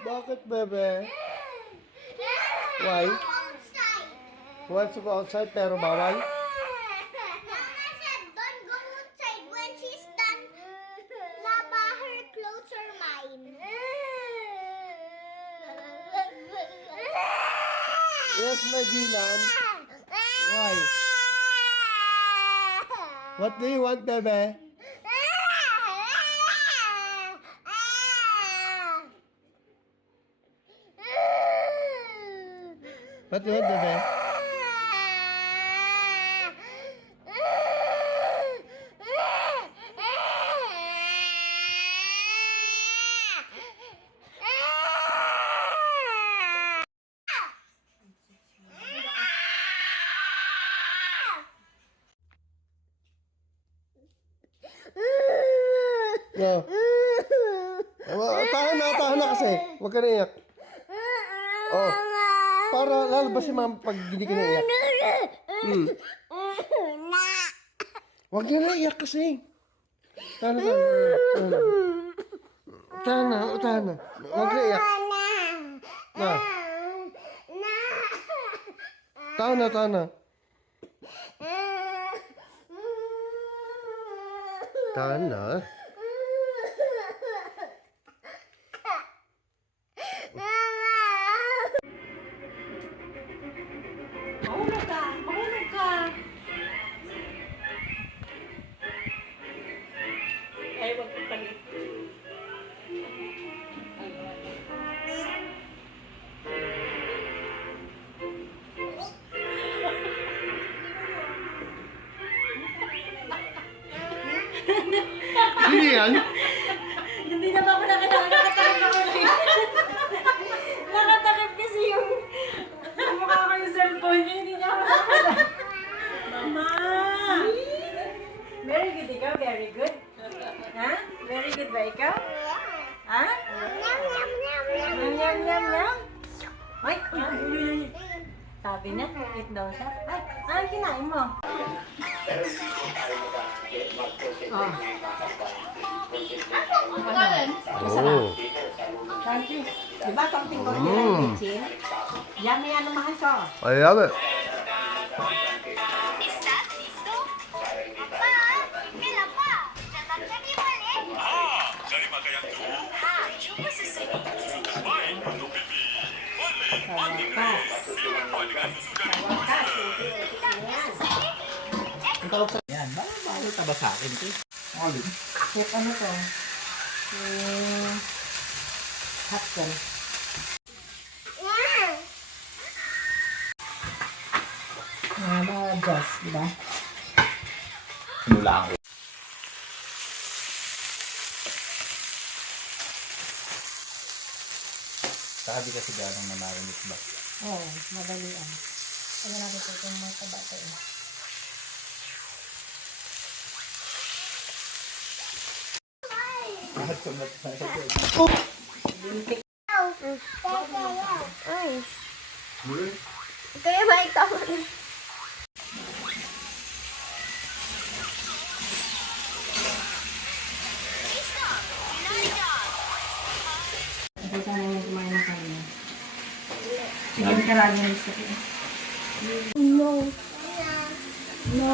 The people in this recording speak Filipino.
Bakit, bebe? Why? Wants to go outside pero bawal? Mama said don't go outside when she's done. Laba, her clothes are mine. Yes, my Dylan. Why? What do you want, bebe? What do you want, bebe? No. Tahan na kasi. Huwag ka na iyak. Oh. Para lalabas si mama pag hindi ka na iyak. Huwag ka na iyak kasi. Tahan na. Huwag ka na iyak. Na. Tahan na. Tahan na. Mahulog ka. Ay, wag ko palit. Sino yan? Hindi na ba ako nakatakip ako na yun? Nakatakip kasi yung mukha ko yung cellphone niya, hindi niya ako nakatakip. Mama! Very good ikaw, very good. Ha? Very good ba ikaw? Ha? Yum. Ay, sabi na, eat daw siya. Ay, kinain mo. Oh. Oh. Crunchy. Diba, something ko yung kitchen? Yummy ano mga siya. I love it. ¿Estás listo? Papá, kailan pa? Nagkakami ulit? Juma susunod. Yan, bawal taba sa akin to. Chef, ano to? Hotdog. Mga just, di ba? Sinulaan ko. Saka di kasi ganong namarinit ba? Oo, madalian. Kaya natin ito itong mga tabata eh. Kaya ba ikaw? Ito sa mga kumain ng kanya. Chicken karami gusto ko. No. No.